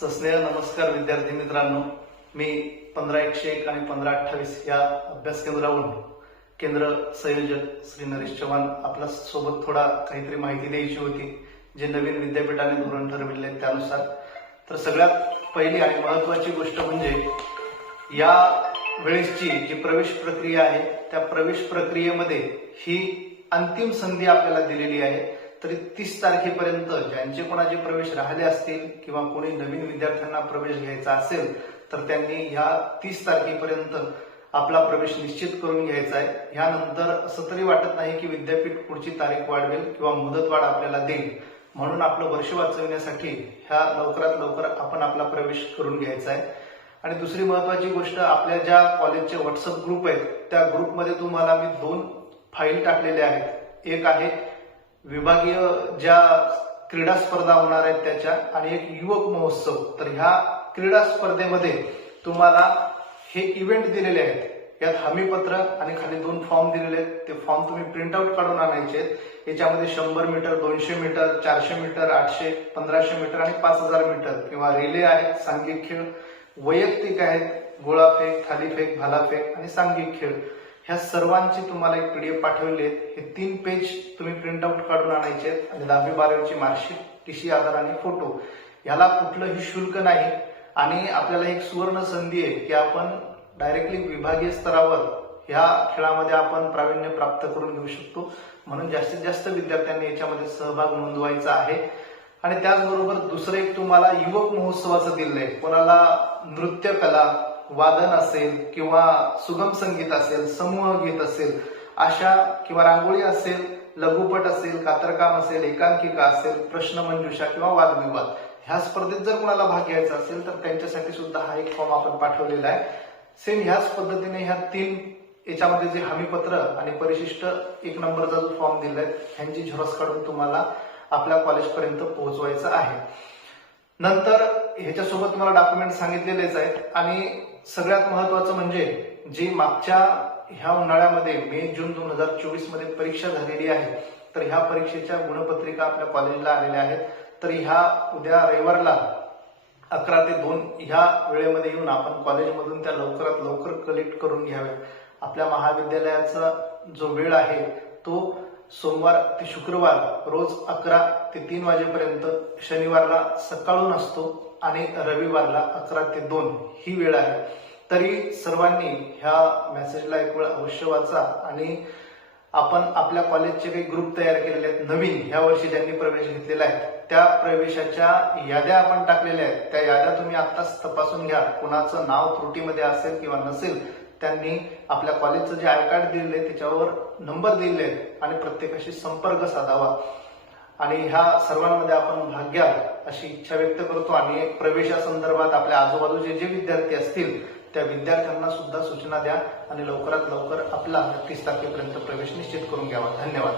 सस्नेह नमस्कार विद्यार्थी मित्रांनो. मी पंधरा एकशे एक आणि पंधरा अठ्ठावीस या अभ्यास केंद्रावरून केंद्र संयोजक श्री नरेश चव्हाण आपल्यासोबत थोडा काहीतरी माहिती द्यायची होती जे नवीन विद्यापीठाने धोरण ठरविले त्यानुसार. तर सगळ्यात पहिली आणि महत्वाची गोष्ट म्हणजे या वेळेसची जी प्रवेश प्रक्रिया आहे त्या प्रवेश प्रक्रियेमध्ये ही अंतिम संधी आपल्याला दिलेली आहे. तरी तीस तारखेपर्यंत ज्यांचे कोणाचे प्रवेश राहिले असतील किंवा कोणी नवीन विद्यार्थ्यांना प्रवेश घ्यायचा असेल तर त्यांनी ह्या तीस तारखेपर्यंत आपला प्रवेश निश्चित करून घ्यायचा आहे. ह्यानंतर असं तरी वाटत नाही की विद्यापीठ पुढची तारीख वाढवेल किंवा मुदतवाढ आपल्याला देईल. म्हणून आपलं वर्ष वाचवण्यासाठी ह्या लवकरात लवकर आपण आपला प्रवेश करून घ्यायचा आहे. आणि दुसरी महत्वाची गोष्ट आपल्या ज्या कॉलेजचे व्हॉट्सअप ग्रुप आहेत त्या ग्रुपमध्ये तुम्हाला मी दोन फाईल टाकलेल्या आहेत. एक आहे विभागीय ज्या क्रीडा स्पर्धा होणार आहेत त्याच्या आणि एक युवक महोत्सव तर ह्या क्रीडा स्पर्धेमध्ये तुम्हाला हे इव्हेंट दिलेले आहेत. यात हमीपत्र आणि खाली दोन फॉर्म दिलेले आहेत. ते फॉर्म तुम्ही प्रिंट आउट काढून आणायचे आहेत. याच्यामध्ये शंभर मीटर दोनशे मीटर चारशे मीटर आठशे पंधराशे मीटर आणि पाच हजार मीटर किंवा रिले आहेत सांघिक खेळ. वैयक्तिक आहेत गोळाफेक थालीफेक भालाफेक आणि सांघिक खेळ. ह्या सर्वांची तुम्हाला एक पीडीएफ पाठवले आहे. हे तीन पेज तुम्ही प्रिंट आउट काढून आणायचे आहेत. आणि दहावी बारावीची मार्कशीट टीसी आधार आणि फोटो याला कुठलंही शुल्क नाही. आणि आपल्याला एक सुवर्ण संधी आहे की आपण डायरेक्टली विभागीय स्तरावर ह्या खेळामध्ये आपण प्रावीण्य प्राप्त करून घेऊ शकतो. म्हणून जास्तीत जास्त विद्यार्थ्यांनी याच्यामध्ये सहभाग नोंदवायचा आहे. आणि त्याचबरोबर दुसरं एक तुम्हाला युवक महोत्सवाचं दिलंय. कोणाला नृत्य कला वादन असेल किंवा सुगम संगीत असेल समूह गीत असेल अशा किंवा रांगोळी असेल लघुपट असेल कातरकाम असेल एकांकिका असेल प्रश्नमंजुषा किंवा वादविवाद ह्या स्पर्धेत जर कोणाला भाग घ्यायचा असेल तर त्यांच्यासाठी सुद्धा हा एक फॉर्म आपण पाठवलेला आहे. सेम ह्याच पद्धतीने ह्या तीन याच्यामध्ये जे हमीपत्र आणि परिशिष्ट एक नंबरचा जो फॉर्म दिलाय ह्यांची झेरॉक्स काढून तुम्हाला आपल्या कॉलेजपर्यंत पोहोचवायचं आहे. नंतर ह्याच्यासोबत तुम्हाला डॉक्युमेंट सांगितलेलेच आहेत आणि सगळ्यात महत्वाचं म्हणजे जी मागच्या ह्या उन्हाळ्यामध्ये मे जून दोन हजार चोवीसमध्ये परीक्षा झालेली आहे तर ह्या परीक्षेच्या गुणपत्रिका आपल्या कॉलेजला आलेल्या आहेत. तर ह्या उद्या रविवारला अकरा ते दोन ह्या वेळेमध्ये येऊन आपण कॉलेजमधून त्या लवकरात लवकर कलेक्ट करून घ्याव्या आपल्या महाविद्यालयाचा जो वेळ आहे तो सोमवार ते शुक्रवार रोज अकरा ते तीन वाजेपर्यंत शनिवारला सकाळून असतो. आणि रविवारला अकरा ते दोन ही वेळ आहे. तरी सर्वांनी ह्या मेसेजला एक वेळ अवश्य वाचा आणि आपण आपल्या कॉलेजचे काही ग्रुप तयार केलेले आहेत नवीन ह्या वर्षी ज्यांनी प्रवेश घेतलेला आहे त्या प्रवेशाच्या याद्या आपण टाकलेल्या आहेत. त्या याद्या तुम्ही आत्ताच तपासून घ्या. कुणाचं नाव त्रुटीमध्ये असेल किंवा नसेल त्यांनी आपल्या कॉलेजचं जे आय कार्ड दिलेलं आहे त्याच्यावर नंबर दिलेले आहेत आणि प्रत्येकाशी संपर्क साधावा. आणि ह्या सर्वांमध्ये आपण भाग घ्या अशी इच्छा व्यक्त करतो. आणि प्रवेशा संदर्भात आपल्या आजूबाजूचे जे विद्यार्थी असतील त्या विद्यार्थ्यांना सुद्धा सूचना द्या आणि लवकरात लवकर आपला तीस तारखेपर्यंत प्रवेश निश्चित करून घ्यावा. धन्यवाद.